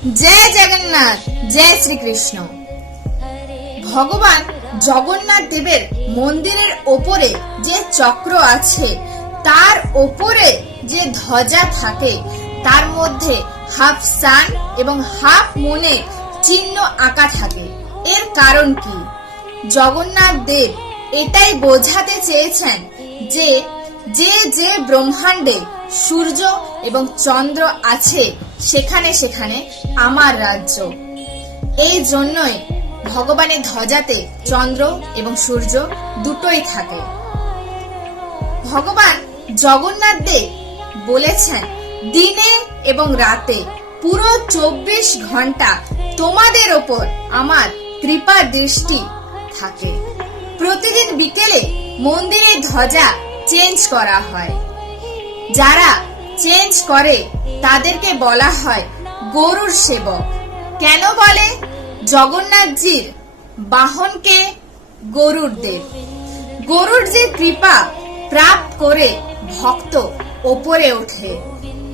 জয় জগন্নাথ, জয় শ্রীকৃষ্ণ। ভগবান জগন্নাথ দেবের মন্দিরের ওপরে যে চক্র আছে, তার ওপরে যে ধ্বজা থাকে, তার মধ্যে হাফ সান এবং হাফ মুনে চিহ্ন আঁকা থাকে। এর কারণ কি? জগন্নাথ দেব এটাই বোঝাতে চেয়েছেন যে যে যে ব্রহ্মাণ্ডে সূর্য এবং চন্দ্র আছে, সেখানে সেখানে আমার রাজ্য। এই জন্যই ভগবানের ধ্বজাতে চন্দ্র এবং সূর্য দুটোই থাকে। ভগবান জগন্নাথ দেব বলেছেন, দিনে এবং রাতে পুরো 24 ঘন্টা তোমাদের ওপর আমার কৃপা দৃষ্টি থাকে। প্রতিদিন বিকেলে মন্দিরের ধ্বজা চেঞ্জ করা হয়। যারা চেঞ্জ করে তাদেরকে বলা হয় গরুর সেবক। কেন বলে? জগন্নাথজির বাহনকে গরুর দেব। গরুর যে কৃপা প্রাপ্ত করে ভক্ত ওপরে ওঠে।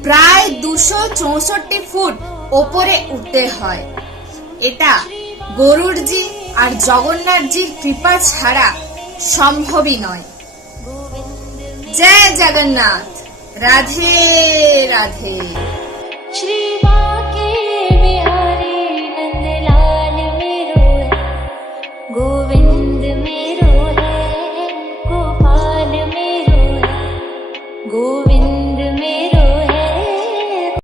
প্রায় 264 ফুট ওপরে উঠতে হয়। এটা গরুড়জি আর জগন্নাথজির কৃপা ছাড়া সম্ভবই নয়। জয় জগন্নাথ, রাধে রাধে। श्री